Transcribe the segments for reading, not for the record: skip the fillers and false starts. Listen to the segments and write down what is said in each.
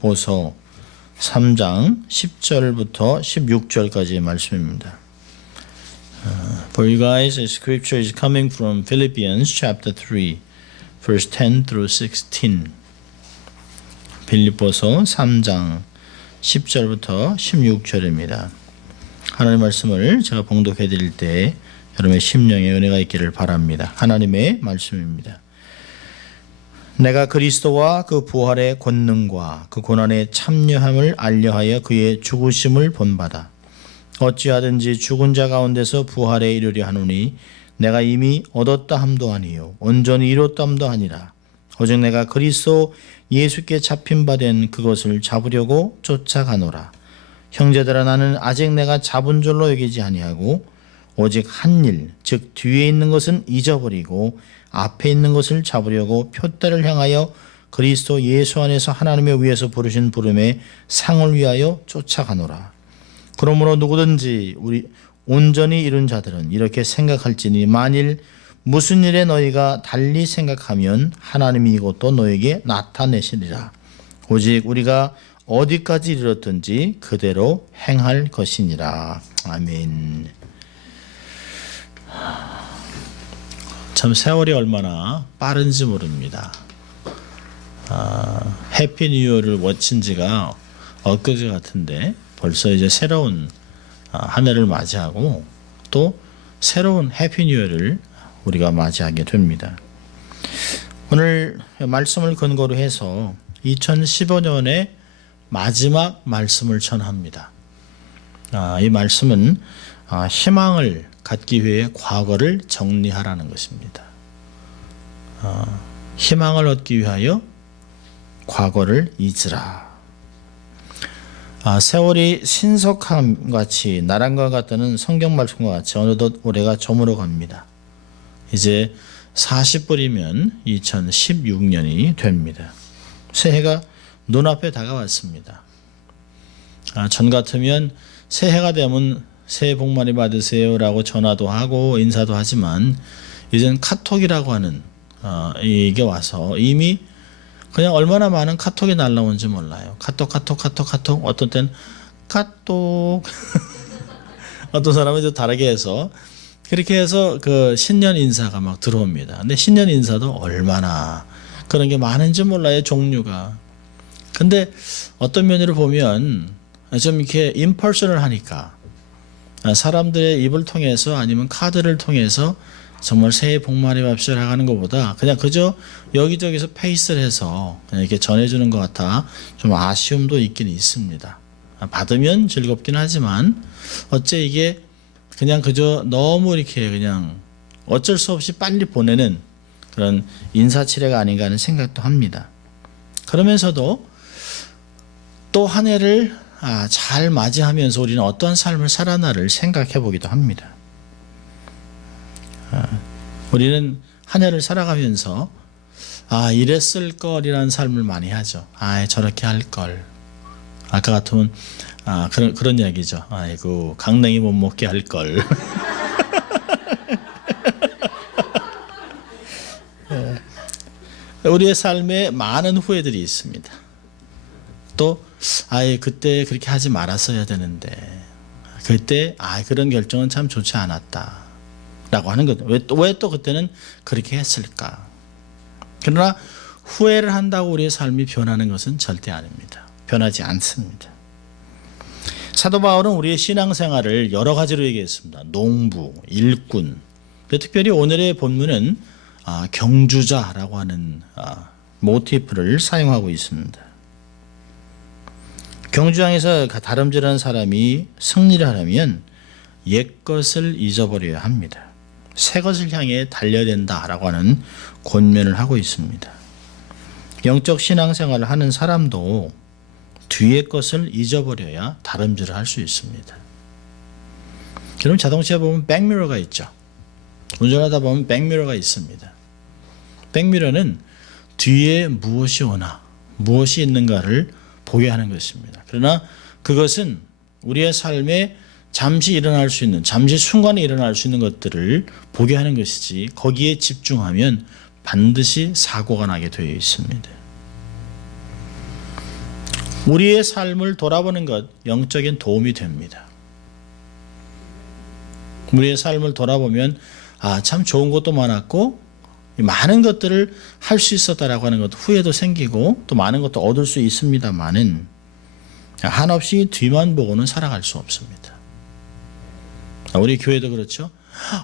보서 3장 10절부터 16절까지의 말씀입니다. For you guys, the scripture is coming from Philippians chapter 3, verse 10 through 16. 빌립보서 3장 10절부터 16절입니다. 하나님의 말씀을 제가 봉독해 드릴 때 여러분의 심령에 은혜가 있기를 바랍니다. 하나님의 말씀입니다. 내가 그리스도와 그 부활의 권능과 그 고난의 참여함을 알려하여 그의 죽으심을 본받아 어찌하든지 죽은 자 가운데서 부활에 이르려 하노니 내가 이미 얻었다 함도 아니요 온전히 이뤘다 함도 아니라 오직 내가 그리스도 예수께 잡힌 바 된 그것을 잡으려고 쫓아가노라. 형제들아, 나는 아직 내가 잡은 줄로 여기지 아니하고 오직 한 일, 즉 뒤에 있는 것은 잊어버리고 앞에 있는 것을 잡으려고 표대를 향하여 그리스도 예수 안에서 하나님의 위에서 부르신 부름의 상을 위하여 쫓아가노라. 그러므로 누구든지 우리 온전히 이룬 자들은 이렇게 생각할지니 만일 무슨 일에 너희가 달리 생각하면 하나님이 이것도 너에게 나타내시리라. 오직 우리가 어디까지 이르렀든지 그대로 행할 것이니라. 아멘. 참 세월이 얼마나 빠른지 모릅니다. 해피 뉴이어를 워친 지가 엊그제 같은데 벌써 이제 새로운 한 해를 맞이하고 또 새로운 해피 뉴이어를 우리가 맞이하게 됩니다. 오늘 말씀을 근거로 해서 2015년의 마지막 말씀을 전합니다. 이 말씀은 희망을 갖기 위해 과거를 정리하라는 것입니다. 희망을 얻기 위하여 과거를 잊으라. 세월이 신속함같이 나란과 같다는 성경 말씀과 같이 어느덧 올해가 저물어 갑니다. 이제 40불이면 2016년이 됩니다. 새해가 눈앞에 다가왔습니다. 전 같으면 새해가 되면 새해 복 많이 받으세요 라고 전화도 하고 인사도 하지만 이젠 카톡이라고 하는 이게 와서 이미 그냥 얼마나 많은 카톡이 날라오는지 몰라요. 카톡 어떤 때는 카톡 어떤 사람은 좀 다르게 해서 그렇게 해서 그 신년 인사가 막 들어옵니다. 근데 신년 인사도 얼마나 그런 게 많은지 몰라요, 종류가. 근데 어떤 면으로 보면 좀 이렇게 인펄션을 하니까 사람들의 입을 통해서 아니면 카드를 통해서 정말 새해 복 많이 받으시라 하는 것보다 그냥 그저 여기저기서 페이스를 해서 그냥 이렇게 전해주는 것 같아 좀 아쉬움도 있긴 있습니다. 받으면 즐겁긴 하지만 어째 이게 그냥 그저 너무 이렇게 그냥 어쩔 수 없이 빨리 보내는 그런 인사치레가 아닌가 하는 생각도 합니다. 그러면서도 또 한 해를 잘 맞이하면서 우리는 어떠한 삶을 살아나를 생각해 보기도 합니다. 우리는 한 해를 살아가면서 이랬을 걸이라는 삶을 많이 하죠. 저렇게 할 걸. 아까 같으면 그런 이야기죠. 아이고 강냉이 못 먹게 할 걸. 우리의 삶에 많은 후회들이 있습니다. 또 그때 그렇게 하지 말았어야 되는데 그때 그런 결정은 참 좋지 않았다 라고 하는 것. 왜 또 그때는 그렇게 했을까. 그러나 후회를 한다고 우리의 삶이 변하는 것은 절대 아닙니다. 변하지 않습니다. 사도 바울은 우리의 신앙생활을 여러 가지로 얘기했습니다. 농부, 일꾼. 특별히 오늘의 본문은 경주자라고 하는 모티프를 사용하고 있습니다. 경주장에서 다름질하는 사람이 승리를 하려면 옛것을 잊어버려야 합니다. 새것을 향해 달려야 된다라고 하는 권면을 하고 있습니다. 영적 신앙생활을 하는 사람도 뒤의 것을 잊어버려야 다름질을 할 수 있습니다. 여러분 자동차에 보면 백미러가 있죠. 운전하다 보면 백미러가 있습니다. 백미러는 뒤에 무엇이 오나 무엇이 있는가를 보게 하는 것입니다. 그러나 그것은 우리의 삶에 잠시 일어날 수 있는, 잠시 순간에 일어날 수 있는 것들을 보게 하는 것이지 거기에 집중하면 반드시 사고가 나게 되어 있습니다. 우리의 삶을 돌아보는 것 영적인 도움이 됩니다. 우리의 삶을 돌아보면 참 좋은 것도 많았고 많은 것들을 할 수 있었다라고 하는 것도 후회도 생기고 또 많은 것도 얻을 수 있습니다만은 한없이 뒤만 보고는 살아갈 수 없습니다. 우리 교회도 그렇죠.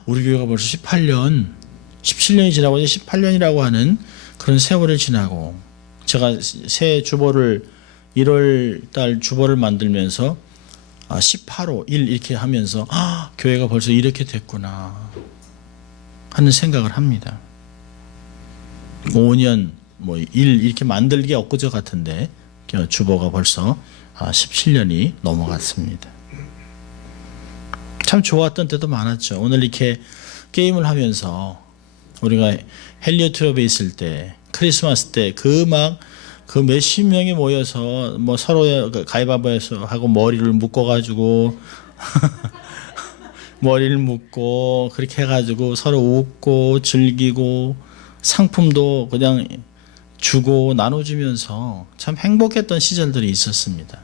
우리 교회가 벌써 18년, 17년이 지나고 이제 18년이라고 하는 그런 세월을 지나고 제가 새 주보를 1월 달 주보를 만들면서 18호 1 이렇게 하면서 교회가 벌써 이렇게 됐구나 하는 생각을 합니다. 5년 1 이렇게 만들기 엊그저 같은데 주보가 벌써 17년이 넘어갔습니다. 참 좋았던 때도 많았죠. 오늘 이렇게 게임을 하면서 우리가 헬리오트롭에 있을 때 크리스마스 때 그 몇십 명이 모여서 서로 가위바위보해서 하고 머리를 묶어가지고 머리를 묶고 그렇게 해가지고 서로 웃고 즐기고 상품도 그냥 주고 나눠주면서 참 행복했던 시절들이 있었습니다.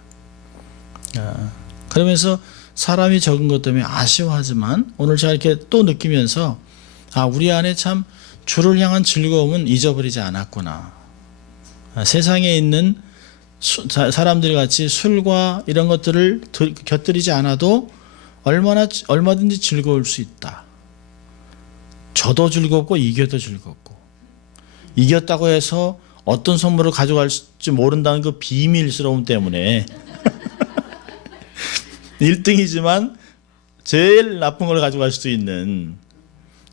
그러면서 사람이 적은 것 때문에 아쉬워하지만 오늘 제가 이렇게 또 느끼면서 우리 안에 참 주를 향한 즐거움은 잊어버리지 않았구나. 세상에 있는 사람들이 같이 술과 이런 것들을 곁들이지 않아도 얼마든지 즐거울 수 있다. 져도 즐겁고 이겨도 즐겁고 이겼다고 해서 어떤 선물을 가져갈지 모른다는 그 비밀스러움 때문에 1등이지만 제일 나쁜 걸 가져갈 수도 있는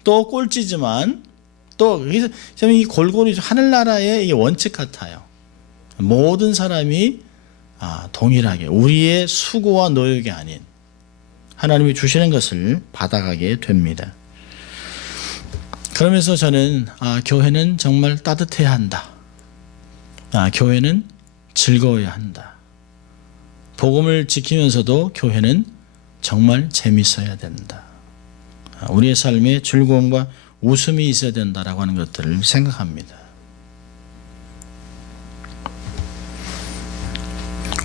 또 꼴찌지만 또 이 골고루 하늘나라의 원칙 같아요. 모든 사람이 동일하게 우리의 수고와 노력이 아닌 하나님이 주시는 것을 받아가게 됩니다. 그러면서 저는 교회는 정말 따뜻해야 한다. 교회는 즐거워야 한다. 복음을 지키면서도 교회는 정말 재밌어야 된다. 우리의 삶에 즐거움과 웃음이 있어야 된다라고 하는 것들을 생각합니다.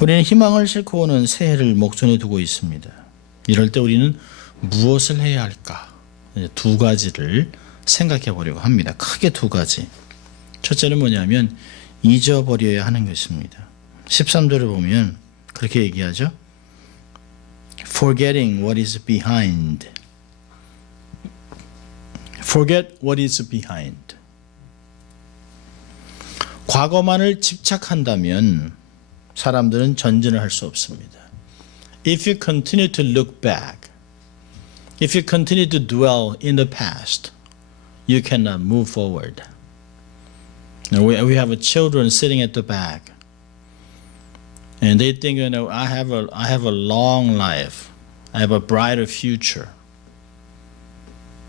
우리는 희망을 싣고 오는 새해를 목전에 두고 있습니다. 이럴 때 우리는 무엇을 해야 할까? 두 가지를 생각해 보려고 합니다. 크게 두 가지. 첫째는 뭐냐면 잊어버려야 하는 것입니다. 13절을 보면 그렇게 얘기하죠. Forgetting what is behind. Forget what is behind. 과거만을 집착한다면 사람들은 전진을 할 수 없습니다. If you continue to look back, if you continue to dwell in the past, you cannot move forward. We have children sitting at the back, and they think, I have a long life, I have a brighter future.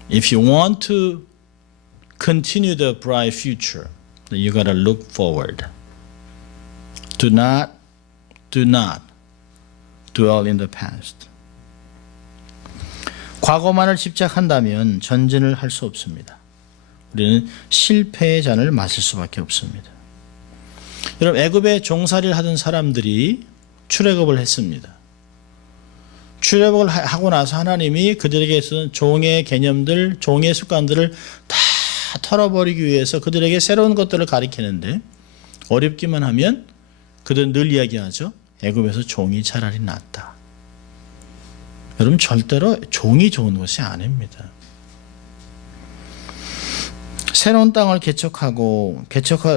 If you want to continue the bright future, then you got to look forward. Do not dwell in the past. 과거만을 집착한다면 전진을 할 수 없습니다. 우리는 실패의 잔을 마실 수밖에 없습니다. 여러분, 애굽에 종살이를 하던 사람들이 출애굽을 했습니다. 출애굽을 하고 나서 하나님이 그들에게 있어서 종의 개념들, 종의 습관들을 다 털어버리기 위해서 그들에게 새로운 것들을 가리키는데 어렵기만 하면 그들은 늘 이야기하죠. 애굽에서 종이 차라리 낫다. 여러분, 절대로 종이 좋은 것이 아닙니다. 새로운 땅을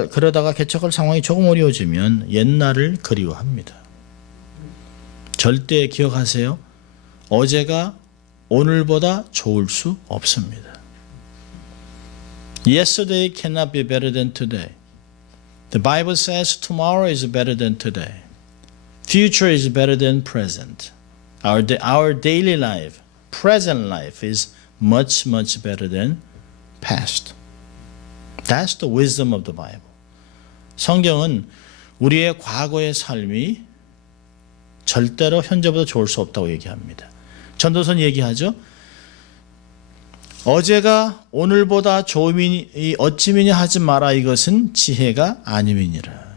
그러다가 개척할 상황이 조금 어려워지면 옛날을 그리워합니다. 절대 기억하세요. 어제가 오늘보다 좋을 수 없습니다. Yesterday cannot be better than today. The Bible says tomorrow is better than today. Future is better than present. Our daily life, present life is much, much better than past. That's the wisdom of the Bible. 성경은 우리의 과거의 삶이 절대로 현재보다 좋을 수 없다고 얘기합니다. 전도서는 얘기하죠. 어제가 오늘보다 좋음이니 어찌미냐 하지 마라. 이것은 지혜가 아님이니라.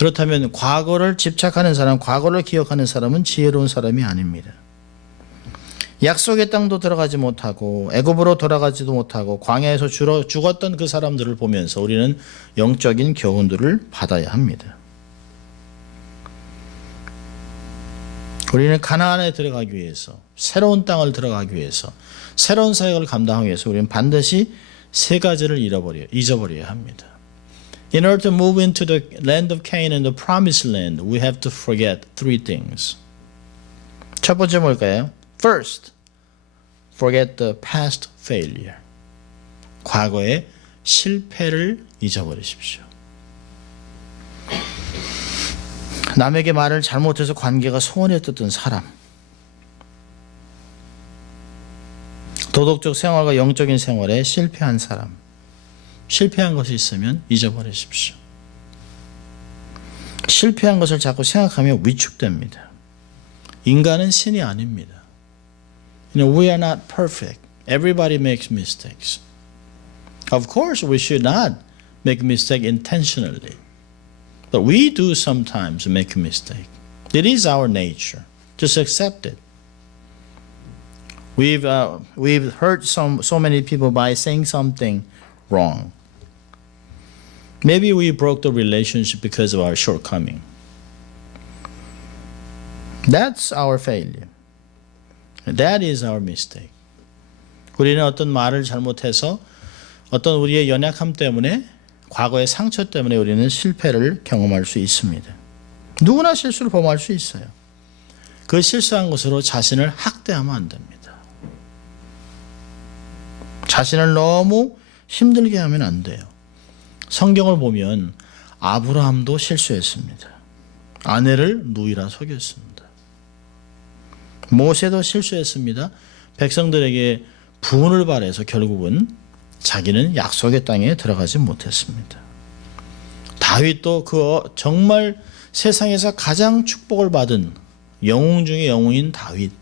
그렇다면 과거를 집착하는 사람, 과거를 기억하는 사람은 지혜로운 사람이 아닙니다. 약속의 땅도 들어가지 못하고 애굽으로 돌아가지도 못하고 광야에서 죽었던 그 사람들을 보면서 우리는 영적인 교훈들을 받아야 합니다. 우리는 가나안에 들어가기 위해서, 새로운 땅을 들어가기 위해서, 새로운 사역을 감당하기 위해서 우리는 반드시 세 가지를 잊어버려야 합니다. In order to move into the land of Canaan and the promised land, we have to forget three things. 첫 번째 뭘까요? First, forget the past failure. 과거의 실패를 잊어버리십시오. 남에게 말을 잘못해서 관계가 소원했던 사람, 도덕적 생활과 영적인 생활에 실패한 사람, 실패한 것이 있으면 잊어버리십시오. 실패한 것을 자꾸 생각하면 위축됩니다. 인간은 신이 아닙니다. We are not perfect. Everybody makes mistakes. Of course, we should not make mistake intentionally. But we do sometimes make a mistake. It is our nature. Just accept it. We've hurt so many people by saying something wrong. Maybe we broke the relationship because of our shortcoming. That's our failure. That is our mistake. 우리는 어떤 말을 잘못해서 어떤 우리의 연약함 때문에 과거의 상처 때문에 우리는 실패를 경험할 수 있습니다. 누구나 실수를 범할 수 있어요. 그 실수한 것으로 자신을 학대하면 안 됩니다. 자신을 너무 힘들게 하면 안 돼요. 성경을 보면 아브라함도 실수했습니다. 아내를 누이라 속였습니다. 모세도 실수했습니다. 백성들에게 부은을 바래서 결국은 자기는 약속의 땅에 들어가지 못했습니다. 다윗도 그 정말 세상에서 가장 축복을 받은 영웅 중에 영웅인 다윗.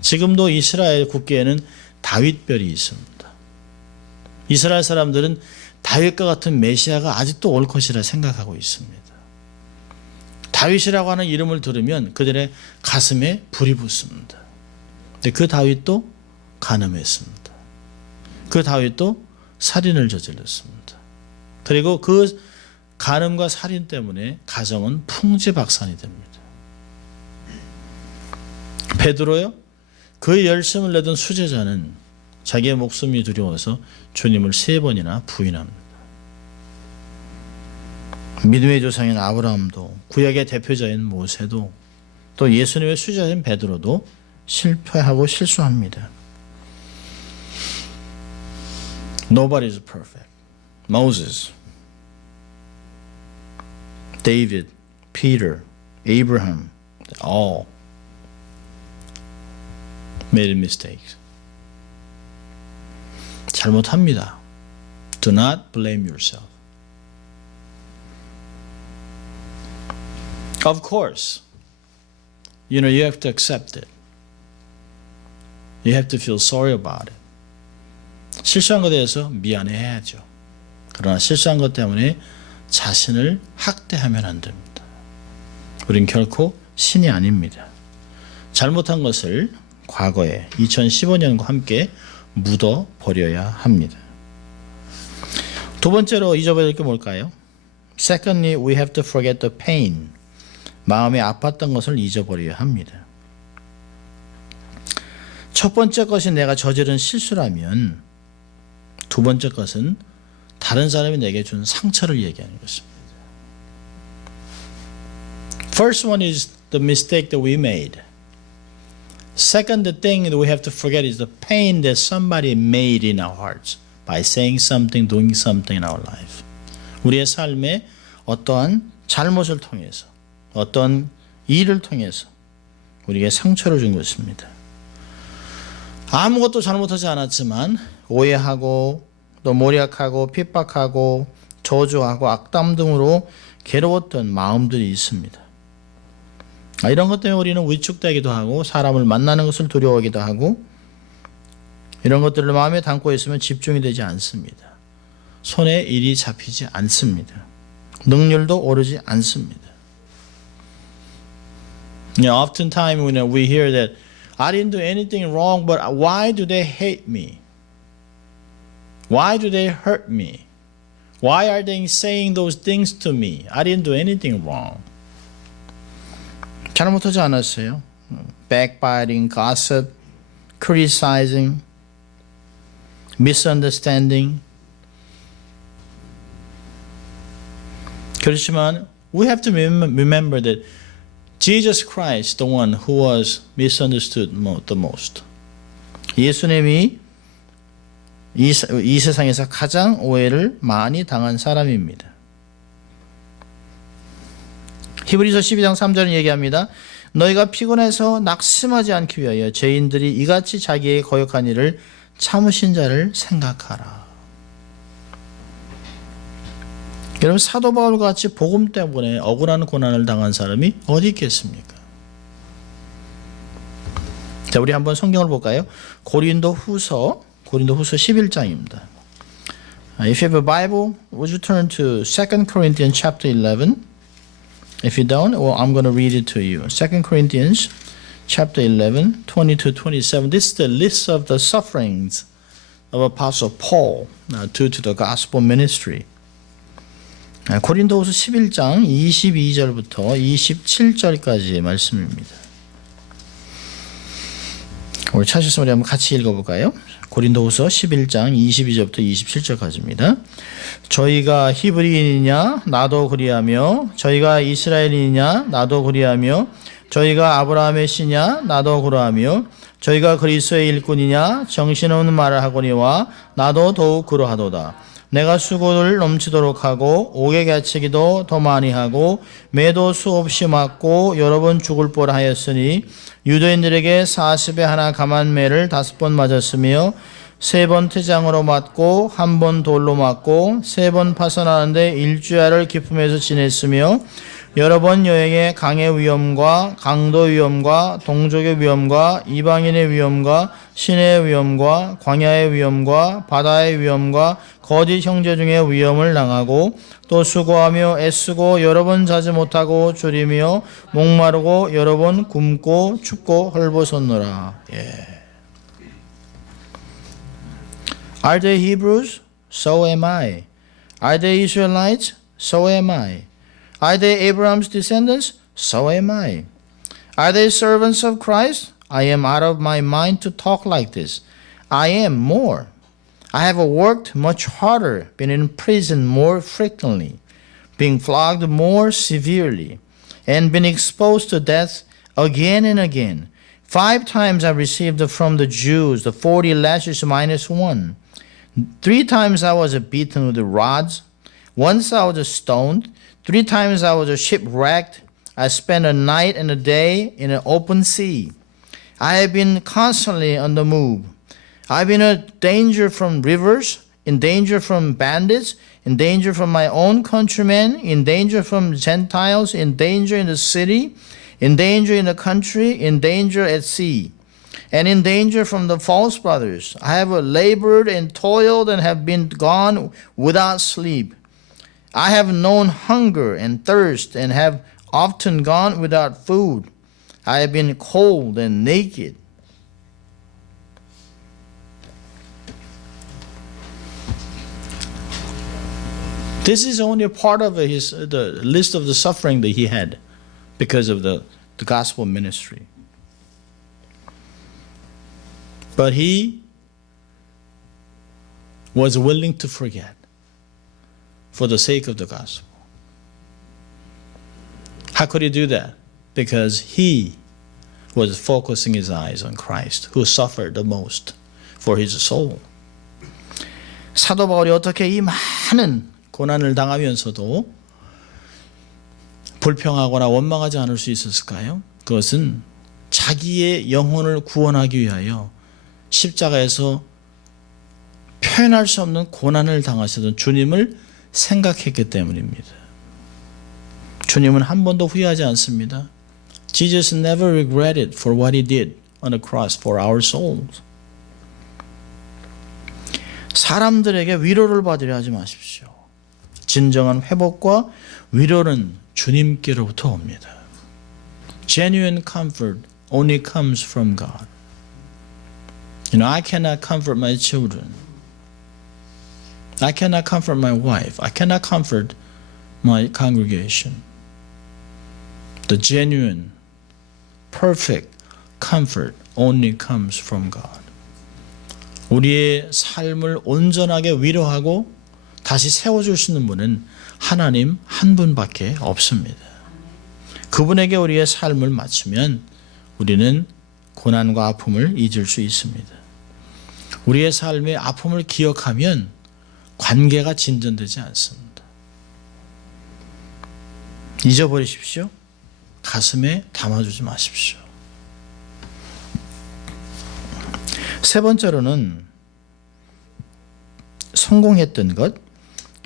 지금도 이스라엘 국계에는 다윗별이 있습니다. 이스라엘 사람들은 다윗과 같은 메시아가 아직도 올 것이라 생각하고 있습니다. 다윗이라고 하는 이름을 들으면 그들의 가슴에 불이 붙습니다. 근데 그 다윗도 간음했습니다. 그 다윗도 살인을 저질렀습니다. 그리고 그 간음과 살인 때문에 가정은 풍지박산이 됩니다. 베드로요? 그 열심을 내던 수제자는 자기의 목숨이 두려워서 주님을 3번이나 부인합니다. 믿음의 조상인 아브라함도, 구약의 대표자인 모세도, 또 예수님의 수제자인 베드로도 실패하고 실수합니다. Nobody is perfect. Moses, David, Peter, Abraham, all made mistakes. 잘못합니다. Do not blame yourself. Of course, you have to accept it. You have to feel sorry about it. 실수한 것에 대해서 미안해야죠. 그러나 실수한 것 때문에 자신을 학대하면 안 됩니다. 우린 결코 신이 아닙니다. 잘못한 것을 과거에 2015년과 함께 묻어버려야 합니다. 두 번째로 잊어버릴 게 뭘까요? Secondly, we have to forget the pain. 마음이 아팠던 것을 잊어버려야 합니다. 첫 번째 것이 내가 저지른 실수라면 두 번째 것은 다른 사람이 내게 준 상처를 얘기하는 것입니다. First one is the mistake that we made. Second, the thing that we have to forget is the pain that somebody made in our hearts by saying something, doing something in our life. 우리의 삶에 어떠한 잘못을 통해서, 어떤 일을 통해서 우리에게 상처를 준 것입니다. 아무것도 잘못하지 않았지만 오해하고 또 모략하고 핍박하고 저주하고 악담 등으로 괴로웠던 마음들이 있습니다. 이런 것 때문에 우리는 위축되기도 하고 사람을 만나는 것을 두려워하기도 하고 이런 것들을 마음에 담고 있으면 집중이 되지 않습니다. 손에 일이 잡히지 않습니다. 능률도 오르지 않습니다. Oftentimes when we hear that I didn't do anything wrong, but why do they hate me? Why do they hurt me? Why are they saying those things to me? I didn't do anything wrong. 잘못하지 않았어요. Backbiting, gossip, criticizing, misunderstanding. 그렇지만 we have to remember that Jesus Christ, the one who was misunderstood the most. 예수님이 이 세상에서 가장 오해를 많이 당한 사람입니다. 히브리서 12장 3절은 얘기합니다. 너희가 피곤해서 낙심하지 않기 위하여 죄인들이 이같이 자기의 거역한 일을 참으신 자를 생각하라. 여러분 사도 바울 같이 복음 때문에 억울한 고난을 당한 사람이 어디 있겠습니까? 자, 우리 한번 성경을 볼까요? 고린도 후서 11장입니다. If you have a Bible, would you turn to 2 Corinthians chapter 11? If you don't, well, I'm going to read it to you. 2 Corinthians chapter 11, 20-27. This is the list of the sufferings of Apostle Paul due to the gospel ministry. 고린도후서 11장 22절부터 27절까지의 말씀입니다. 우리 찾으셨으면 우리 한번 같이 읽어볼까요? 고린도후서 11장 22절부터 27절까지입니다. 저희가 히브리인이냐 나도 그리하며 저희가 이스라엘인이냐 나도 그리하며 저희가 아브라함의 씨냐 나도 그러하며 저희가 그리스도의 일꾼이냐 정신없는 말을 하거니와 나도 더욱 그러하도다. 내가 수고를 넘치도록 하고 옥에 갇히기도 더 많이 하고 매도 수없이 맞고 여러 번 죽을 뻔하였으니 유대인들에게 40에 하나 감한 매를 5번 맞았으며 3번 태장으로 맞고 1번 돌로 맞고 3번 파선하는데 일주야를 기품에서 지냈으며 여러 번 여행에 강의 위험과 강도 위험과 동족의 위험과 이방인의 위험과 신의 위험과 광야의 위험과 바다의 위험과 거짓 형제 중에 위험을 당하고 또 수고하며 애쓰고 여러 번 자지 못하고 졸이며 목마르고 여러 번 굶고 춥고 헐벗었노라. Are they Hebrews? So am I. Are they Israelites? So am I. Are they Abraham's descendants? So am I. Are they servants of Christ? I am out of my mind to talk like this. I am more. I have worked much harder, been in prison more frequently, being flogged more severely, and been exposed to death again and again. 5 times I received from the Jews the 40 lashes minus 1. 3 times I was beaten with rods. Once I was stoned. 3 times I was shipwrecked. I spent a night and a day in an open sea. I have been constantly on the move. I've been in danger from rivers, in danger from bandits, in danger from my own countrymen, in danger from Gentiles, in danger in the city, in danger in the country, in danger at sea, and in danger from the false brothers. I have labored and toiled and have been gone without sleep. I have known hunger and thirst and have often gone without food. I have been cold and naked. This is only a part of the list of the suffering that he had because of the gospel ministry. But he was willing to forget for the sake of the gospel. How could he do that? Because he was focusing his eyes on Christ, who suffered the most for his soul. 사도 바울이 어떻게 이 많은 고난을 당하면서도 불평하거나 원망하지 않을 수 있었을까요? 그것은 자기의 영혼을 구원하기 위하여 십자가에서 표현할 수 없는 고난을 당하시던 주님을 생각했기 때문입니다. 주님은 한 번도 후회하지 않습니다. Jesus never regretted for what he did on the cross for our souls. 사람들에게 위로를 받으려 하지 마십시오. 진정한 회복과 위로는 주님께로부터 옵니다. Genuine comfort only comes from God. I cannot comfort my children. I cannot comfort my wife. I cannot comfort my congregation. The genuine, perfect comfort only comes from God. 우리의 삶을 온전하게 위로하고 다시 세워줄 수 있는 분은 하나님 한 분밖에 없습니다. 그분에게 우리의 삶을 맞추면 우리는 고난과 아픔을 잊을 수 있습니다. 우리의 삶의 아픔을 기억하면 관계가 진전되지 않습니다. 잊어버리십시오. 가슴에 담아주지 마십시오. 세 번째로는 성공했던 것,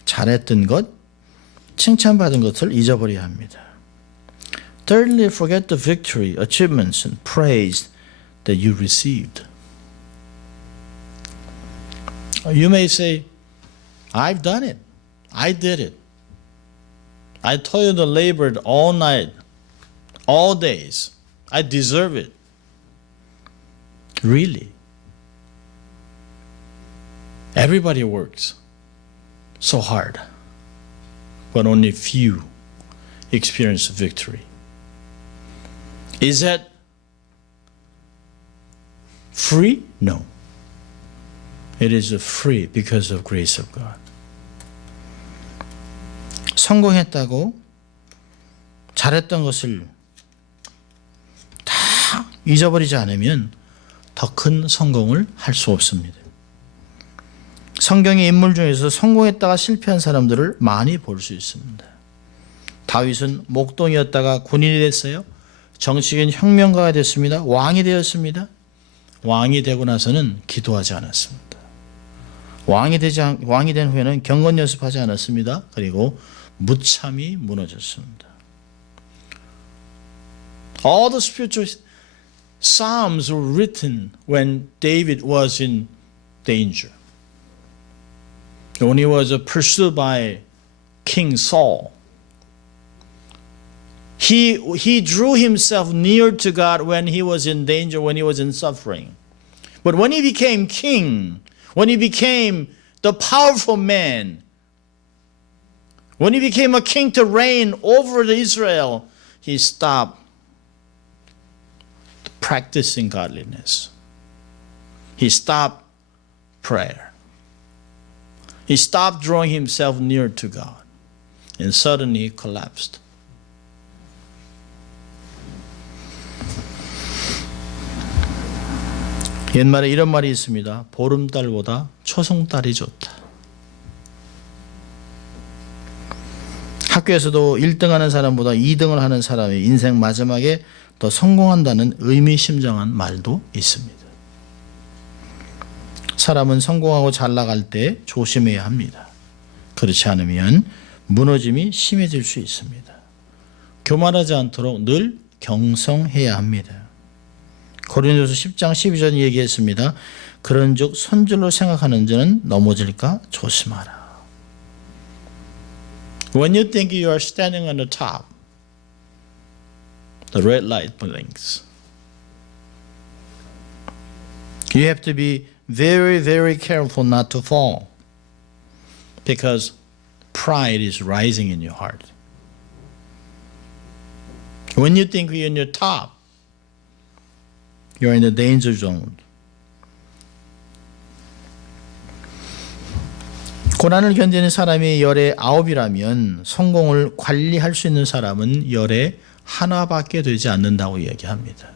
잘했던 것, 칭찬받은 것을 잊어버려야 합니다. Thirdly, forget the victory, achievements, and praise that you received. You may say, I've done it. I did it. I toiled and labored all night, all days. I deserve it. Really? Everybody works so hard, but only few experience victory. Is that free? No. It is free because of grace of God. 성공했다고 잘했던 것을 다 잊어버리지 않으면 더 큰 성공을 할 수 없습니다. 성경의 인물 중에서 성공했다가 실패한 사람들을 많이 볼 수 있습니다. 다윗은 목동이었다가 군인이 됐어요. 정치적인 혁명가가 됐습니다. 왕이 되었습니다. 왕이 되고 나서는 기도하지 않았습니다. 왕이 된 후에는 경건 연습하지 않았습니다. 그리고 무참히 무너졌습니다. All the spiritual psalms were written when David was in danger. When he was pursued by King Saul. He drew himself near to God when he was in danger, when he was in suffering. But when he became king, when he became the powerful man, when he became a king to reign over Israel, he stopped practicing godliness. He stopped prayer. He stopped drawing himself near to God. And suddenly he collapsed. 옛말에 이런 말이 있습니다. 보름달보다 초승달이 좋다. 학교에서도 1등하는 사람보다 2등을 하는 사람이 인생 마지막에 더 성공한다는 의미심장한 말도 있습니다. 사람은 성공하고 잘 나갈 때 조심해야 합니다. 그렇지 않으면 무너짐이 심해질 수 있습니다. 교만하지 않도록 늘 경성해야 합니다. 고린도서 10장 12절 얘기했습니다. 그런즉 선줄로 생각하는 자는 넘어질까 조심하라. When you think you are standing on the top, the red light blinks. You have to be very, very careful not to fall because pride is rising in your heart. When you think you're in your top, you're in the danger zone. 고난을 견디는 사람이 열의 9이라면 성공을 관리할 수 있는 사람은 열의 하나밖에 되지 않는다고 얘기합니다.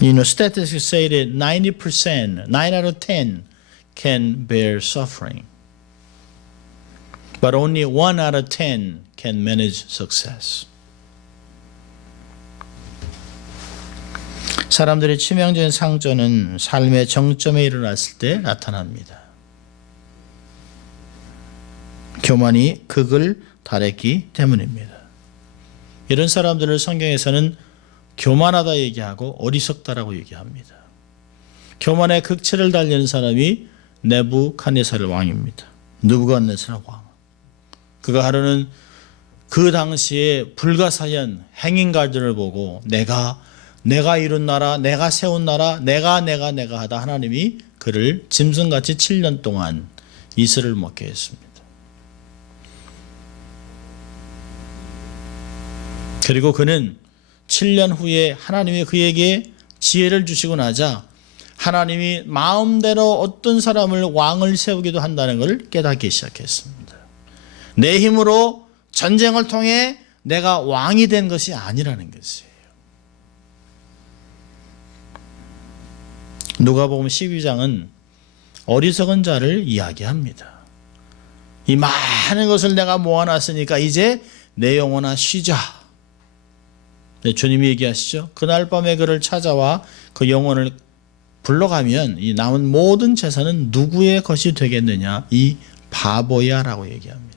Statistics say that 90%, 9 out of 10 can bear suffering. But only 1 out of 10 can manage success. 사람들의 치명적인 상처는 삶의 정점에 일어났을 때 나타납니다. 교만이 극을 달했기 때문입니다. 이런 사람들을 성경에서는 교만하다 얘기하고 어리석다라고 얘기합니다. 교만의 극치를 달리는 사람이 네부갓네살 왕입니다. 느부갓네살 왕. 그가 하루는 그 당시에 불가사의한 행인가들을 보고 내가 이룬 나라, 내가 세운 나라, 내가 하다 하나님이 그를 짐승같이 7년 동안 이슬을 먹게 했습니다. 그리고 그는 7년 후에 하나님이 그에게 지혜를 주시고 나자 하나님이 마음대로 어떤 사람을 왕을 세우기도 한다는 것을 깨닫기 시작했습니다. 내 힘으로 전쟁을 통해 내가 왕이 된 것이 아니라는 것이에요. 누가복음 12장은 어리석은 자를 이야기합니다. 이 많은 것을 내가 모아놨으니까 이제 내 영혼아 쉬자. 네, 주님이 얘기하시죠. 그날 밤에 그를 찾아와 그 영혼을 불러가면 이 남은 모든 재산은 누구의 것이 되겠느냐? 이 바보야 라고 얘기합니다.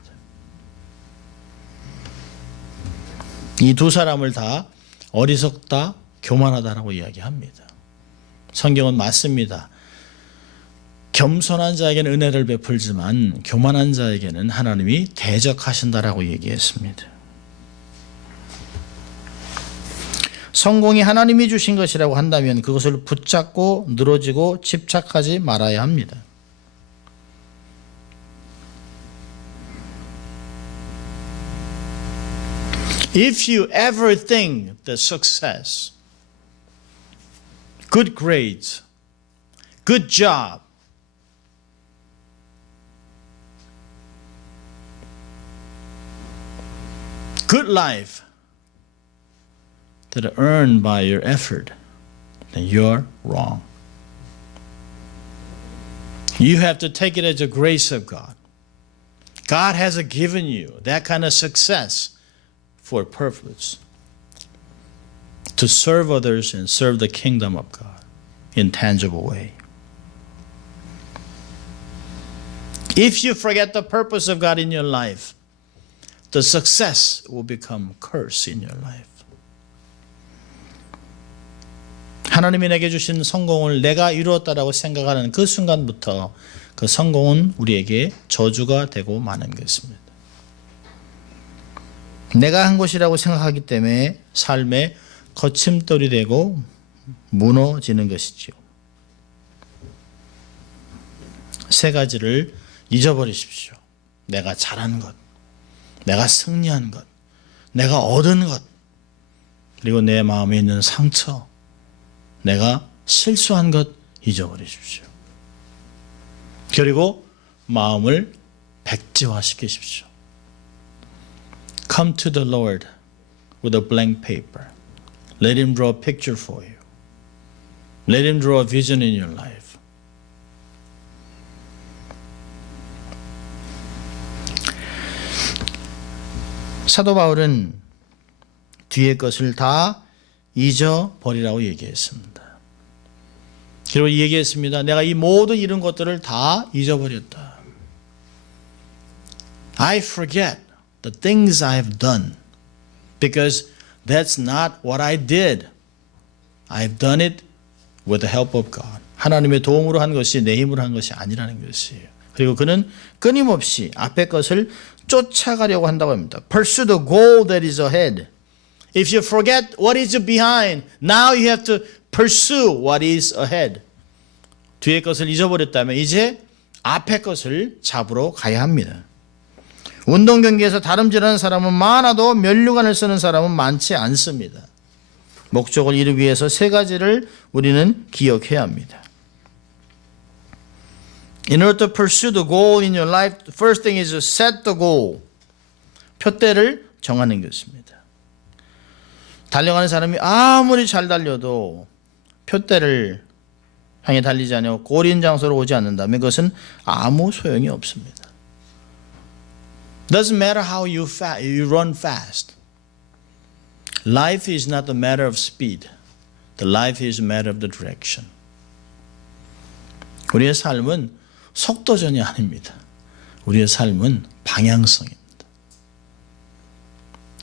이 두 사람을 다 어리석다, 교만하다라고 이야기합니다. 성경은 맞습니다. 겸손한 자에게는 은혜를 베풀지만 교만한 자에게는 하나님이 대적하신다라고 얘기했습니다. 성공이 하나님이 주신 것이라고 한다면 그것을 붙잡고 늘어지고 집착하지 말아야 합니다. If you ever think that success, good grades, good job, good life that are earned by your effort, then you're wrong. You have to take it as a grace of God. God has given you that kind of success for a purpose, to serve others and serve the kingdom of God in a tangible way. If you forget the purpose of God in your life, the success will become curse in your life. 하나님이 내게 주신 성공을 내가 이루었다라고 생각하는 그 순간부터 그 성공은 우리에게 저주가 되고 마는 것입니다. 내가 한 것이라고 생각하기 때문에 삶의 거침돌이 되고 무너지는 것이지요. 세 가지를 잊어버리십시오. 내가 잘한 것, 내가 승리한 것, 내가 얻은 것, 그리고 내 마음에 있는 상처, 내가 실수한 것 잊어버리십시오. 그리고 마음을 백지화시키십시오. Come to the Lord with a blank paper. Let Him draw a picture for you. Let Him draw a vision in your life. 사도 바울은 뒤의 것을 다 잊어버리라고 얘기했습니다. 그리고 얘기했습니다. 내가 이 모든 이런 것들을 다 잊어버렸다. I forget the things I have done because that's not what I did. I've done it with the help of God. 하나님의 도움으로 한 것이 내 힘으로 한 것이 아니라는 것이에요. 그리고 그는 끊임없이 앞의 것을 쫓아가려고 한다고 합니다. Pursue the goal that is ahead. If you forget what is behind, now you have to pursue what is ahead. 뒤의 것을 잊어버렸다면 이제 앞의 것을 잡으러 가야 합니다. 운동 경기에서 다름질하는 사람은 많아도 면류관을 쓰는 사람은 많지 않습니다. 목적을 이루기 위해서 세 가지를 우리는 기억해야 합니다. In order to pursue the goal in your life, the first thing is to set the goal. 표대를 정하는 것입니다. 달려가는 사람이 아무리 잘 달려도 표대를 향해 달리지 않고 고린 장소로 오지 않는다면 그것은 아무 소용이 없습니다. Doesn't matter how you run fast. Life is not a matter of speed. The life is a matter of the direction. 우리의 삶은 속도전이 아닙니다. 우리의 삶은 방향성입니다.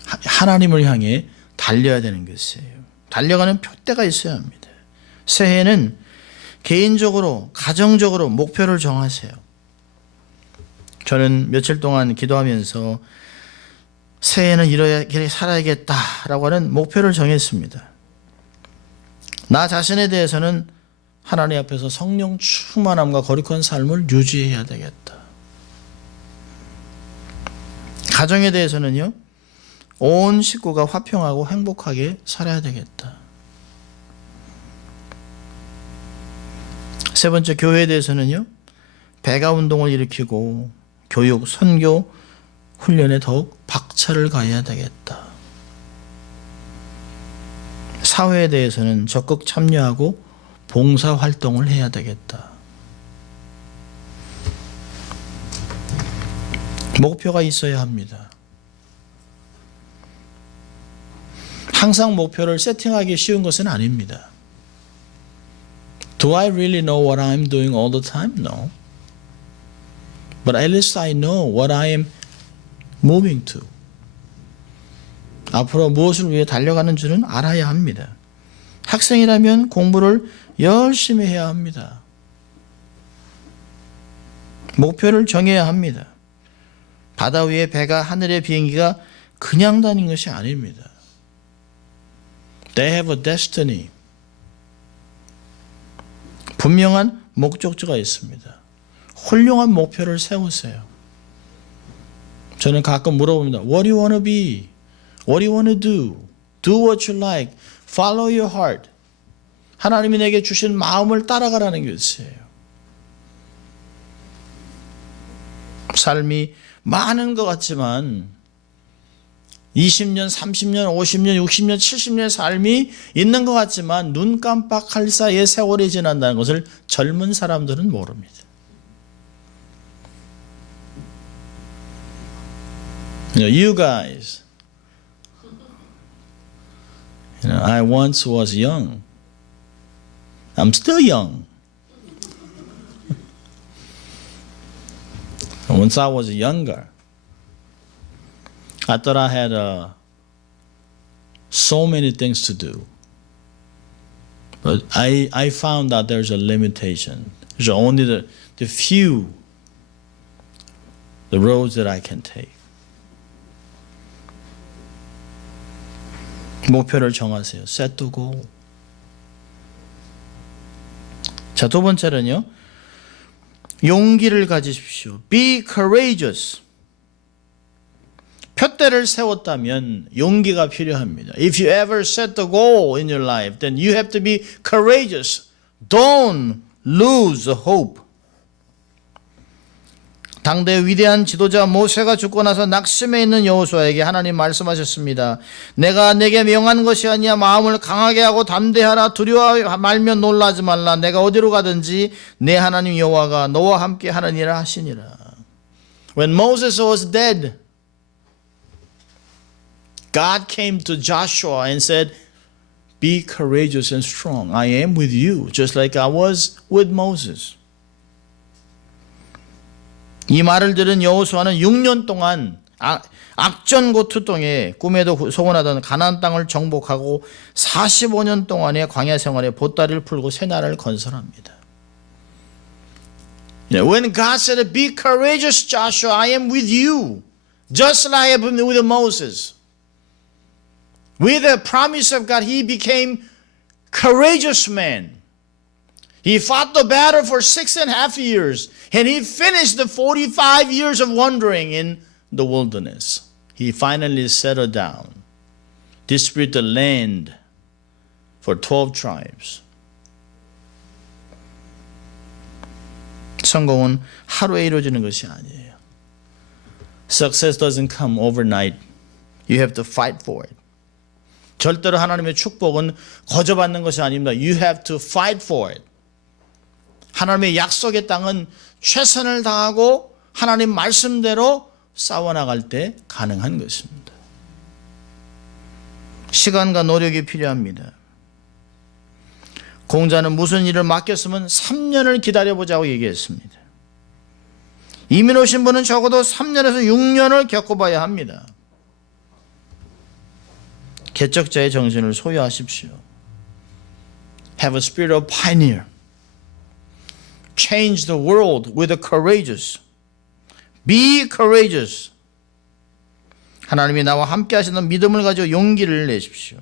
하나님을 향해 달려야 되는 것이에요. 달려가는 표대가 있어야 합니다. 새해는 개인적으로, 가정적으로 목표를 정하세요. 저는 며칠 동안 기도하면서 새해에는 이렇게 살아야겠다라고 하는 목표를 정했습니다. 나 자신에 대해서는 하나님 앞에서 성령 충만함과 거룩한 삶을 유지해야 되겠다. 가정에 대해서는요, 온 식구가 화평하고 행복하게 살아야 되겠다. 세 번째, 교회에 대해서는요, 배가 운동을 일으키고 교육, 선교, 훈련에 더욱 박차를 가해야 되겠다. 사회에 대해서는 적극 참여하고 봉사 활동을 해야 되겠다. 목표가 있어야 합니다. 항상 목표를 세팅하기 쉬운 것은 아닙니다. Do I really know what I'm doing all the time? No. But at least I know what I am moving to. 앞으로 무엇을 위해 달려가는 줄은 알아야 합니다. 학생이라면 공부를 열심히 해야 합니다. 목표를 정해야 합니다. 바다 위의 배가 하늘의 비행기가 그냥 다니는 것이 아닙니다. They have a destiny. 분명한 목적지가 있습니다. 훌륭한 목표를 세우세요. 저는 가끔 물어봅니다. What do you want to be? What do you want to do? Do what you like. Follow your heart. 하나님이 내게 주신 마음을 따라가라는 것이에요. 삶이 많은 것 같지만 20년, 30년, 50년, 60년, 70년의 삶이 있는 것 같지만 눈 깜빡할 사이에 세월이 지난다는 것을 젊은 사람들은 모릅니다. You guys, I once was young. I'm still young. Once I was younger, I thought I had so many things to do. But I found out there's a limitation. There's only the few, the roads that I can take. 목표를 정하세요. Set the goal. 자, 두 번째는요. 용기를 가지십시오. Be courageous. 푯대를 세웠다면 용기가 필요합니다. If you ever set the goal in your life, then you have to be courageous. Don't lose hope. 당대 위대한 지도자 모세가 죽고 나서 낙심해 있는 여호수아에게 하나님 말씀하셨습니다. 내가 내게 명한 것이 아니야. 마음을 강하게 하고 담대하라. 두려워 말면 놀라지 말라. 내가 어디로 가든지 내 하나님 여호와가 너와 함께 하느니라 하시니라. When Moses was dead, God came to Joshua and said, Be courageous and strong. I am with you, just like I was with Moses. 이 말을 들은 여호수아는 6년 동안 악전고투 동에 꿈에도 소원하던 가나안 땅을 정복하고 45년 동안의 광야 생활에 보따리를 풀고 새 나라를 건설합니다. When God said, Be courageous, Joshua, I am with you, just like I have been with Moses. With the promise of God, he became courageous man. He fought the battle for 6.5 years, and he finished the 45 years of wandering in the wilderness. He finally settled down, disputed the land for 12 tribes. 성공은 하루에 이루어지는 것이 아니에요. Success doesn't come overnight. You have to fight for it. 절대로 하나님의 축복은 거저받는 것이 아닙니다. You have to fight for it. 하나님의 약속의 땅은 최선을 다하고 하나님 말씀대로 싸워나갈 때 가능한 것입니다. 시간과 노력이 필요합니다. 공자는 무슨 일을 맡겼으면 3년을 기다려보자고 얘기했습니다. 이민 오신 분은 적어도 3년에서 6년을 겪어봐야 합니다. 개척자의 정신을 소유하십시오. Have a spirit of pioneer. Change the world with the courageous. Be courageous. 하나님이 나와 함께 하시는 믿음을 가지고 용기를 내십시오.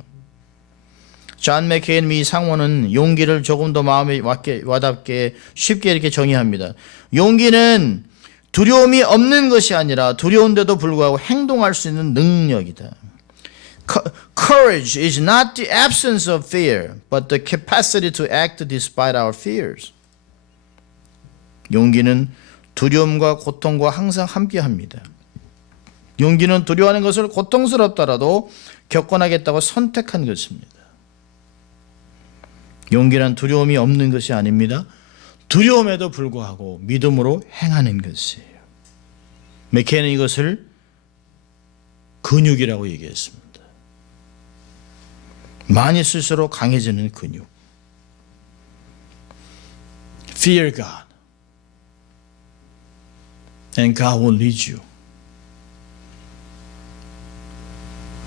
존 맥케인 미 상원은 용기를 조금 더 마음에 와닿게 쉽게 이렇게 정의합니다. 용기는 두려움이 없는 것이 아니라 두려운데도 불구하고 행동할 수 있는 능력이다. Courage is not the absence of fear, but the capacity to act despite our fears. 용기는 두려움과 고통과 항상 함께합니다. 용기는 두려워하는 것을 고통스럽더라도 겪어나겠다고 선택한 것입니다. 용기란 두려움이 없는 것이 아닙니다. 두려움에도 불구하고 믿음으로 행하는 것이에요. 맥케인은 이것을 근육이라고 얘기했습니다. 많이 쓸수록 강해지는 근육. Fear God. And God will lead you.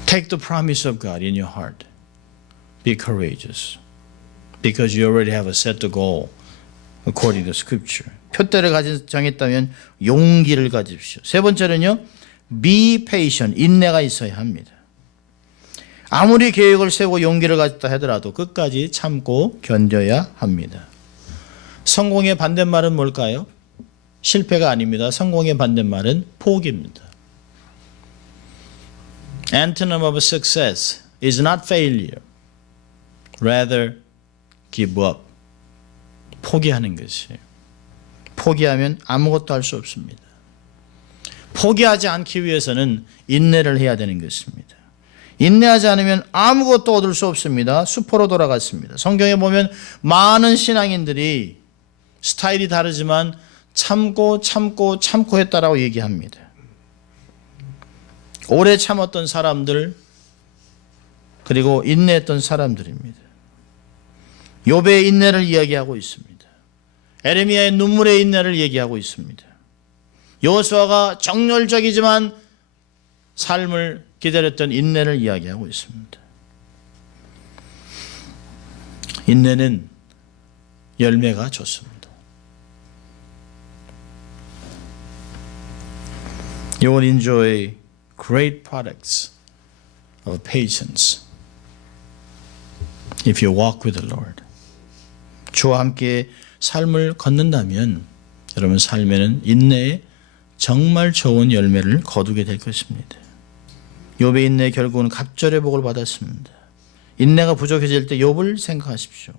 Take the promise of God in your heart. Be courageous. Because you already have a set goal according to Scripture. 표대를 정했다면 용기를 가집시오. 세 번째는요. Be patient. 인내가 있어야 합니다. 아무리 계획을 세우고 용기를 가졌다 하더라도 끝까지 참고 견뎌야 합니다. 성공의 반대말은 뭘까요? 실패가 아닙니다. 성공의 반대말은 포기입니다. Antonym of success is not failure. Rather, give up. 포기하는 것이에요. 포기하면 아무것도 할 수 없습니다. 포기하지 않기 위해서는 인내를 해야 되는 것입니다. 인내하지 않으면 아무것도 얻을 수 없습니다. 수포로 돌아갔습니다. 성경에 보면 많은 신앙인들이 스타일이 다르지만 참고 했다라고 얘기합니다. 오래 참았던 사람들 그리고 인내했던 사람들입니다. 욥의 인내를 이야기하고 있습니다. 에레미야의 눈물의 인내를 얘기하고 있습니다. 여호수아가 정열적이지만 삶을 기다렸던 인내를 이야기하고 있습니다. 인내는 열매가 좋습니다. You will enjoy great products of patience if you walk with the Lord. 주와 함께 삶을 걷는다면 여러분 삶에는 인내에 정말 좋은 열매를 거두게 될 것입니다. 욥의 인내 결국은 갑절의 복을 받았습니다. 인내가 부족해질 때 욥을 생각하십시오.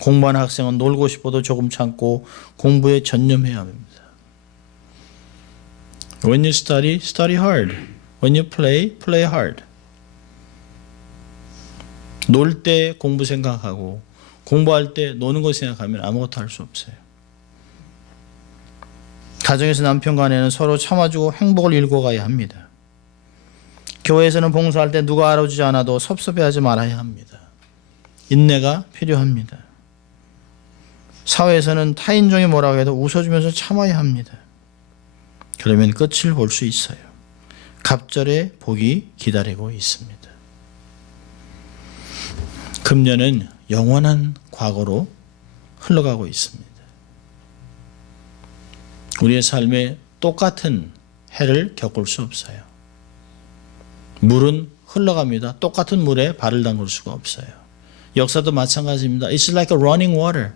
공부하는 학생은 놀고 싶어도 조금 참고 공부에 전념해야 합니다. When you study, study hard. When you play, play hard. 놀 때 공부 생각하고 공부할 때 노는 거 생각하면 아무것도 할 수 없어요. 가정에서 남편과 아내는 서로 참아주고 행복을 일궈가야 합니다. 교회에서는 봉사할 때 누가 알아주지 않아도 섭섭해하지 말아야 합니다. 인내가 필요합니다. 사회에서는 타인종이 뭐라고 해도 웃어주면서 참아야 합니다. 그러면 끝을 볼 수 있어요. 갑절의 복이 기다리고 있습니다. 금년은 영원한 과거로 흘러가고 있습니다. 우리의 삶에 똑같은 해를 겪을 수 없어요. 물은 흘러갑니다. 똑같은 물에 발을 담글 수가 없어요. 역사도 마찬가지입니다. It's like a running water.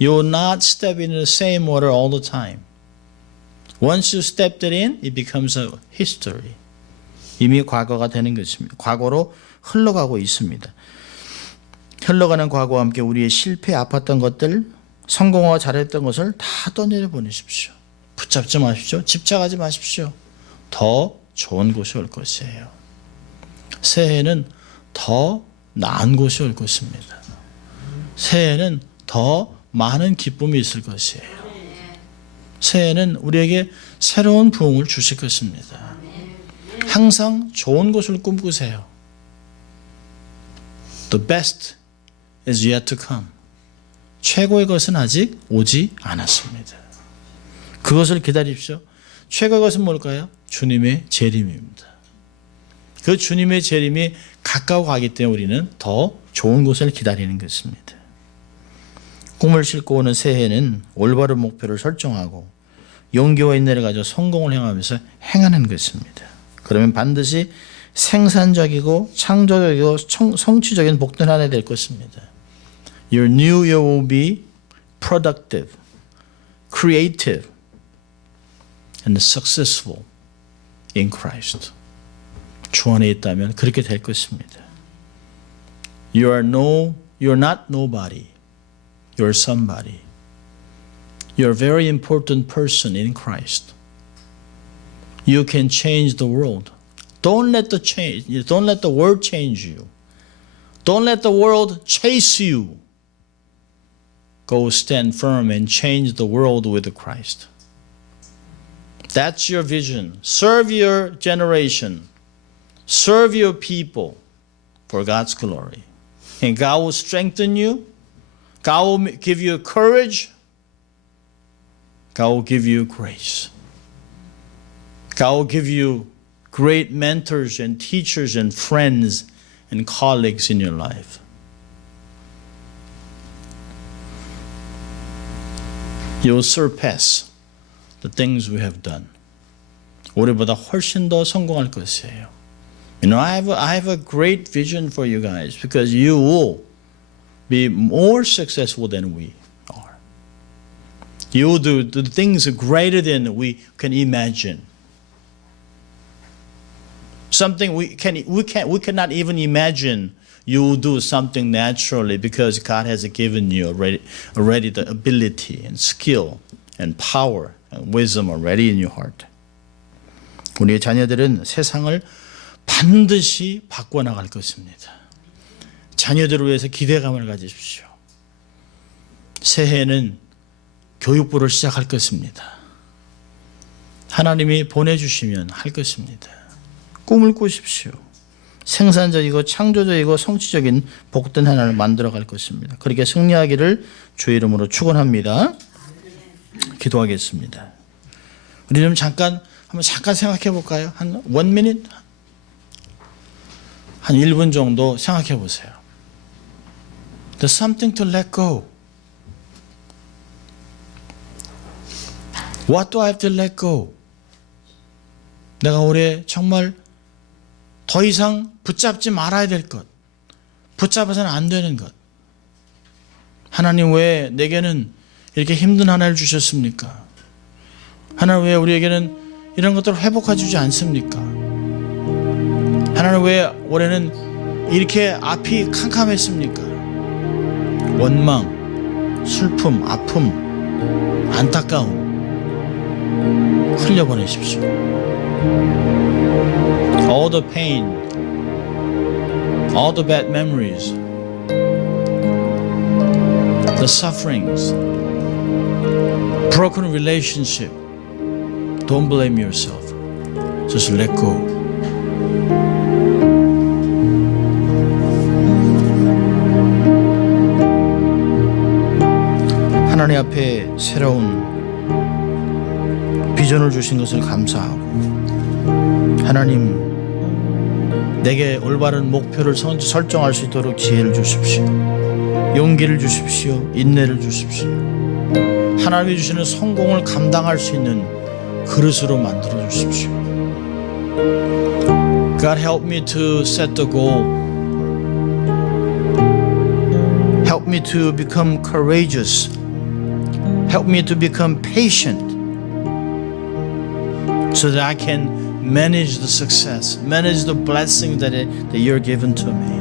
You will not step in the same water all the time. Once you stepped it in, it becomes a history. 이미 과거가 되는 것입니다. 과거로 흘러가고 있습니다. 흘러가는 과거와 함께 우리의 실패, 아팠던 것들, 성공하고 잘했던 것을 다 떠내려 보내십시오. 붙잡지 마십시오. 집착하지 마십시오. 더 좋은 곳이 올 것이에요. 새해에는 더 나은 곳이 올 것입니다. 새해에는 더 많은 기쁨이 있을 것이에요. 새해에는 우리에게 새로운 부흥을 주실 것입니다. 항상 좋은 것을 꿈꾸세요. The best is yet to come. 최고의 것은 아직 오지 않았습니다. 그것을 기다립시오. 최고의 것은 뭘까요? 주님의 재림입니다. 그 주님의 재림이 가까워 가기 때문에 우리는 더 좋은 것을 기다리는 것입니다. 꿈을 싣고 오는 새해는 올바른 목표를 설정하고 용기와 인내를 가지고 성공을 향하면서 행하는 것입니다. 그러면 반드시 생산적이고 창조적이고 성취적인 복된 한 해 될 것입니다. Your new year will be productive, creative, and successful in Christ. 주 안에 있다면 그렇게 될 것입니다. You're not nobody. You're somebody. You're a very important person in Christ. You can change the world. Don't let the world change you. Don't let the world chase you. Go stand firm and change the world with Christ. That's your vision. Serve your generation. Serve your people for God's glory. And God will strengthen you. God will give you courage. God will give you grace. God will give you great mentors and teachers and friends and colleagues in your life. You'll surpass the things we have done. 우리보다 훨씬 더 성공할 것이에요. You know, I have a great vision for you guys because you will be more successful than we are. You will do the things greater than we can imagine. Something we cannot even imagine. You will do something naturally because God has given you already the ability and skill and power and wisdom already in your heart. 우리의 자녀들은 세상을 반드시 바꿔나갈 것입니다. 자녀들을 위해서 기대감을 가지십시오. 새해에는 교육부를 시작할 것입니다. 하나님이 보내주시면 할 것입니다. 꿈을 꾸십시오. 생산적이고 창조적이고 성취적인 복된 하나를 만들어갈 것입니다. 그렇게 승리하기를 주의 이름으로 축원합니다. 기도하겠습니다. 우리 좀 잠깐 생각해 볼까요? 한 1 minute? 한 1분 정도 생각해 보세요. There's something to let go. What do I have to let go? 내가 올해 정말 더 이상 붙잡지 말아야 될 것, 붙잡아서는 안 되는 것. 하나님 왜 내게는 이렇게 힘든 한 해를 주셨습니까? 하나님 왜 우리에게는 이런 것들을 회복해 주지 않습니까? 하나님 왜 올해는 이렇게 앞이 캄캄했습니까? 원망, 슬픔, 아픔, 안타까움 흘려보내십시오. All the pain, all the bad memories, the sufferings, broken relationship. Don't blame yourself. Just let go. 하나님 앞에 새로운 비전을 주신 것을 감사하고 하나님 내게 올바른 목표를 설정할 수 있도록 지혜를 주십시오. 용기를 주십시오. 인내를 주십시오. 하나님이 주시는 성공을 감당할 수 있는 그릇으로 만들어 주십시오. God help me to set the goal. Help me to become courageous. Help me to become patient so that I can manage the success, manage the blessings that you're given to me.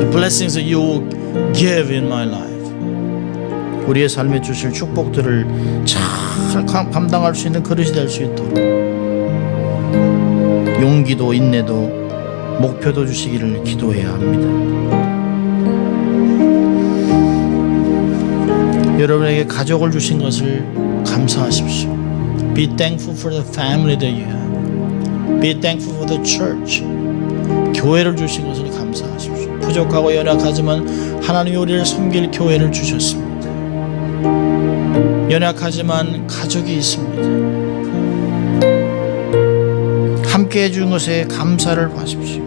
The blessings that you will give in my life. 우리의 삶에 주실 축복들을 잘 감당할 수 있는 그릇이 될 수 있도록 용기도 인내도 목표도 주시기를 기도해야 합니다. 여러분에게 가족을 주신 것을 감사하십시오. Be thankful for the family that you have. Be thankful for the church. 교회를 주신 것을 감사하십시오. 부족하고 연약하지만 하나님이 우리를 섬길 교회를 주셨습니다. 연약하지만 가족이 있습니다. 함께 해준 것에 감사를 하십시오.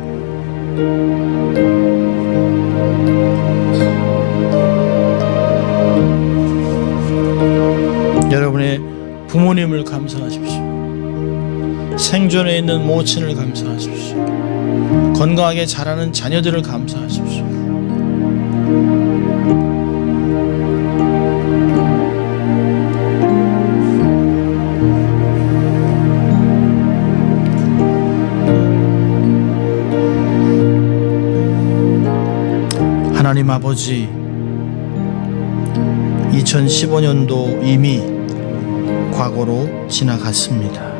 여러분의 부모님을 감사하십시오. 생존해 있는 모친을 감사하십시오. 건강하게 자라는 자녀들을 감사하십시오. 하나님 아버지, 2015년도 이미 과거로 지나갔습니다.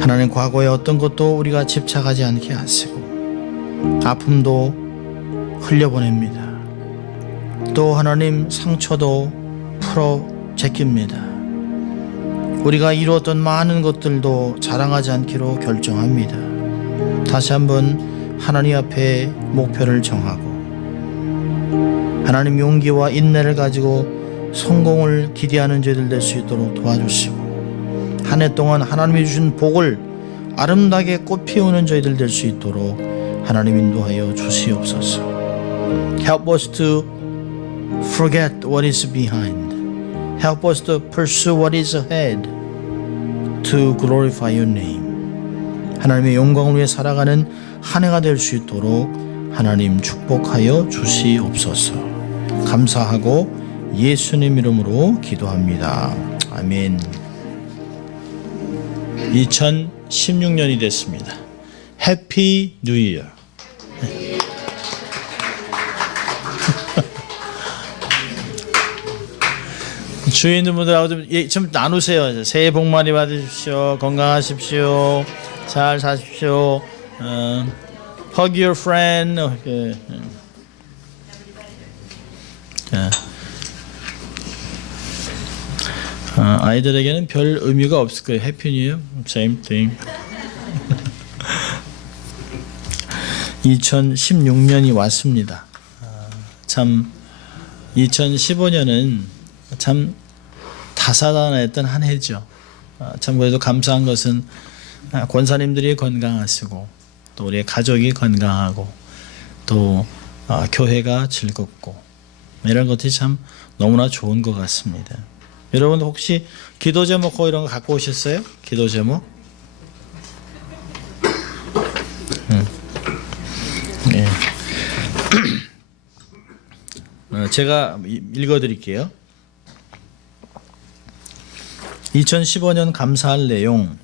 하나님, 과거에 어떤 것도 우리가 집착하지 않게 하시고 아픔도 흘려보냅니다. 또 하나님, 상처도 풀어 제낍니다. 우리가 이루었던 많은 것들도 자랑하지 않기로 결정합니다. 다시 한번 하나님 앞에 목표를 정하고 하나님, 용기와 인내를 가지고 성공을 기대하는 저희들 될 수 있도록 도와주시고, 한 해 동안 하나님이 주신 복을 아름답게 꽃 피우는 저희들 될 수 있도록 하나님 인도하여 주시옵소서. Help us to forget what is behind. Help us to pursue what is ahead. To glorify your name. 하나님의 영광을 위해 살아가는 한 해가 될 수 있도록 하나님 축복하여 주시옵소서. 감사하고 예수님 이름으로 기도합니다. 아멘. 2016년이 됐습니다. 해피 뉴 이어. 주위 있는 분들하고 좀 나누세요. 새해 복 많이 받으십시오. 건강하십시오. 잘 사십시오. Hug your friend. 아이들에게는 별 의미가 없을 거예요. 해피 뉴 이어. Same thing. 2016년이 왔습니다. 참 2015년은 참 다사다난했던 한 해죠. 참 그래도 감사한 것은 권사님들이 건강하시고 또 우리의 가족이 건강하고 또 교회가 즐겁고 이런 것들이 참 너무나 좋은 것 같습니다. 여러분 혹시 기도 제목 이런 거 갖고 오셨어요? 기도 제목? 네. 제가 읽어드릴게요. 2015년 감사할 내용.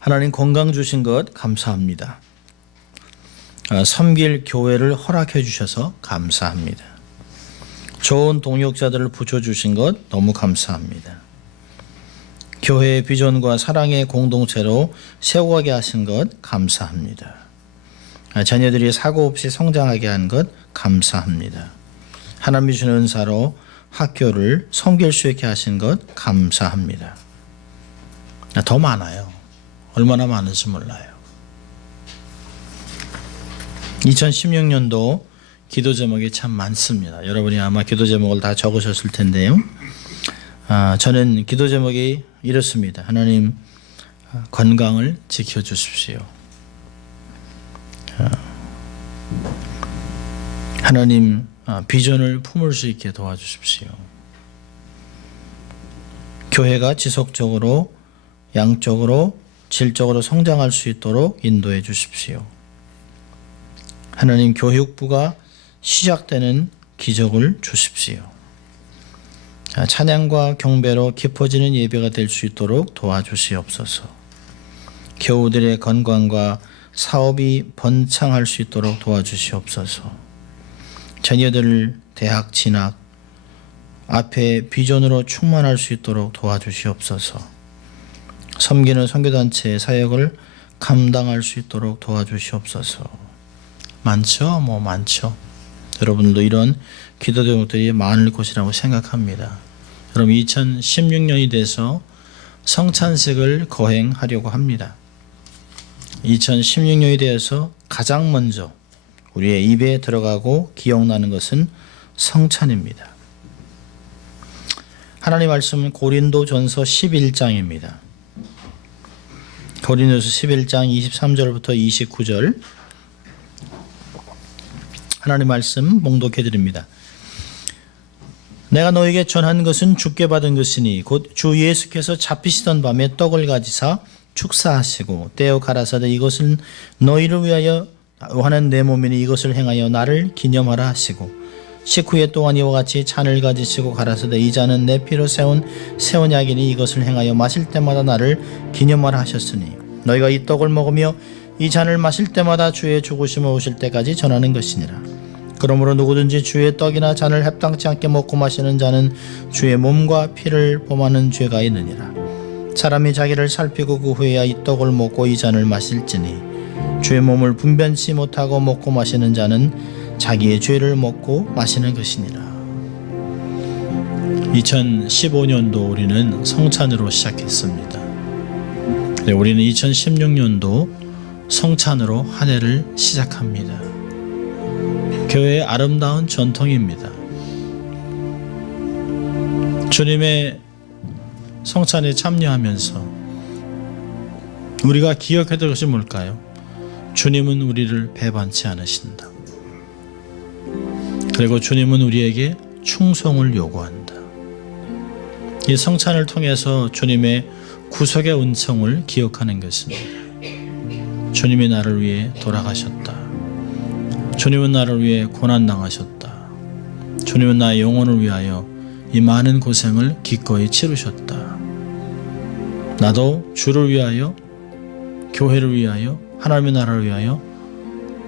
하나님 건강 주신 것 감사합니다. 섬길 교회를 허락해 주셔서 감사합니다. 좋은 동역자들을 붙여주신 것 너무 감사합니다. 교회의 비전과 사랑의 공동체로 세워가게 하신 것 감사합니다. 자녀들이 사고 없이 성장하게 한 것 감사합니다. 하나님이 주신 은사로 학교를 섬길 수 있게 하신 것 감사합니다. 더 많아요. 얼마나 많은지 몰라요. 2016년도 기도 제목이 참 많습니다. 여러분이 아마 기도 제목을 다 적으셨을 텐데요. 저는 기도 제목이 이렇습니다. 하나님 건강을 지켜주십시오. 하나님 비전을 품을 수 있게 도와주십시오. 교회가 지속적으로 양적으로 질적으로 성장할 수 있도록 인도해 주십시오. 하나님 교육부가 시작되는 기적을 주십시오. 찬양과 경배로 깊어지는 예배가 될 수 있도록 도와주시옵소서. 교우들의 건강과 사업이 번창할 수 있도록 도와주시옵소서. 자녀들 대학 진학 앞에 비전으로 충만할 수 있도록 도와주시옵소서. 섬기는 선교단체의 사역을 감당할 수 있도록 도와주시옵소서. 많죠? 많죠. 여러분도 이런 기도 제목들이 많을 것이라고 생각합니다. 여러분 2016년이 돼서 성찬식을 거행하려고 합니다. 2016년이 되어서 가장 먼저 우리의 입에 들어가고 기억나는 것은 성찬입니다. 하나님 말씀은 고린도전서 11장입니다. 고린도서 11장 23절부터 29절 하나님 말씀 봉독해 드립니다. 내가 너에게 전한 것은 주께 받은 것이니 곧 주 예수께서 잡히시던 밤에 떡을 가지사 축사하시고 떼어 가라사대 이것은 너희를 위하여 하는 내 몸이니 이것을 행하여 나를 기념하라 하시고 식후에 또한 이와 같이 잔을 가지시고 가라사대 이 잔은 내 피로 세운 새 언약이니 이것을 행하여 마실 때마다 나를 기념하라 하셨으니 너희가 이 떡을 먹으며 이 잔을 마실 때마다 주의 죽으심을 오실 때까지 전하는 것이니라. 그러므로 누구든지 주의 떡이나 잔을 합당치 않게 먹고 마시는 자는 주의 몸과 피를 범하는 죄가 있느니라. 사람이 자기를 살피고 그 후에야 이 떡을 먹고 이 잔을 마실지니 주의 몸을 분변치 못하고 먹고 마시는 자는 자기의 죄를 먹고 마시는 것이니라. 2015년도 우리는 성찬으로 시작했습니다. 우리는 2016년도 성찬으로 한 해를 시작합니다. 교회의 아름다운 전통입니다. 주님의 성찬에 참여하면서 우리가 기억해야 될 것이 뭘까요? 주님은 우리를 배반치 않으신다. 그리고 주님은 우리에게 충성을 요구한다. 이 성찬을 통해서 주님의 구속의 은총을 기억하는 것입니다. 주님이 나를 위해 돌아가셨다. 주님은 나를 위해 고난당하셨다. 주님은 나의 영혼을 위하여 이 많은 고생을 기꺼이 치르셨다. 나도 주를 위하여, 교회를 위하여, 하나님의 나라를 위하여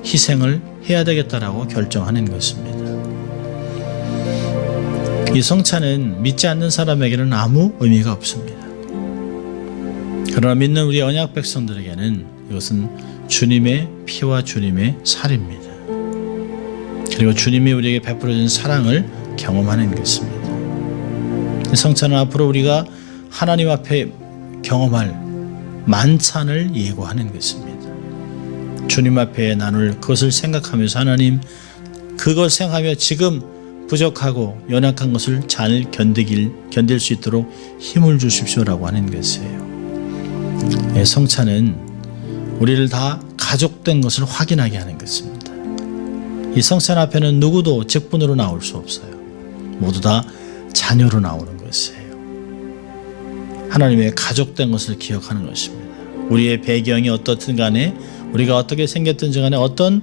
희생을 해야 되겠다라고 결정하는 것입니다. 이 성찬은 믿지 않는 사람에게는 아무 의미가 없습니다. 그러나 믿는 우리 언약 백성들에게는 이것은 주님의 피와 주님의 살입니다. 그리고 주님이 우리에게 베풀어 준 사랑을 경험하는 것입니다. 이 성찬은 앞으로 우리가 하나님 앞에 경험할 만찬을 예고하는 것입니다. 주님 앞에 나눌 그것을 생각하면서 하나님 그걸 생각하며 지금 부족하고 연약한 것을 잘 견딜 수 있도록 힘을 주십시오라고 하는 것이에요. 성찬은 우리를 다 가족된 것을 확인하게 하는 것입니다. 이 성찬 앞에는 누구도 직분으로 나올 수 없어요. 모두 다 자녀로 나오는 것이에요. 하나님의 가족된 것을 기억하는 것입니다. 우리의 배경이 어떻든 간에 우리가 어떻게 생겼든지 간에 어떤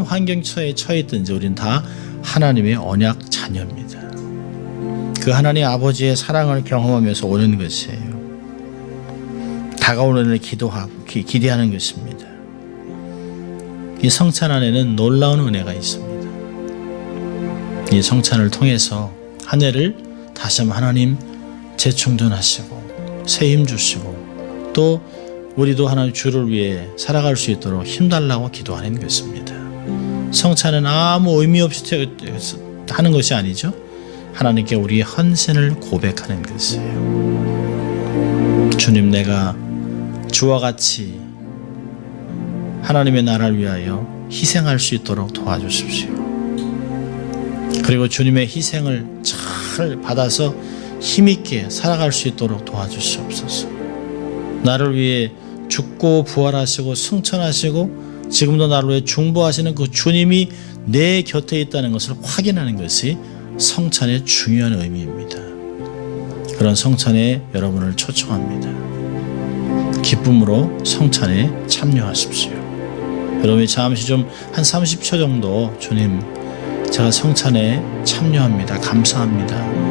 환경처에 처해 있든지 우리는 다 하나님의 언약 자녀입니다. 그 하나님 아버지의 사랑을 경험하면서 오는 것이에요. 다가오는 일을 기대하는 것입니다. 이 성찬 안에는 놀라운 은혜가 있습니다. 이 성찬을 통해서 한 해를 다시 한번 하나님 재충전하시고 새 힘 주시고 또 우리도 하나님 주를 위해 살아갈 수 있도록 힘달라고 기도하는 것입니다. 성찬은 아무 의미 없이 하는 것이 아니죠. 하나님께 우리의 헌신을 고백하는 것이에요. 주님, 내가 주와 같이 하나님의 나라를 위하여 희생할 수 있도록 도와주십시오. 그리고 주님의 희생을 잘 받아서 힘있게 살아갈 수 있도록 도와주시옵소서. 나를 위해 죽고 부활하시고 승천하시고 지금도 나를 위해 중보하시는 그 주님이 내 곁에 있다는 것을 확인하는 것이 성찬의 중요한 의미입니다. 그런 성찬에 여러분을 초청합니다. 기쁨으로 성찬에 참여하십시오. 여러분이 잠시 좀 한 30초 정도 주님 제가 성찬에 참여합니다. 감사합니다.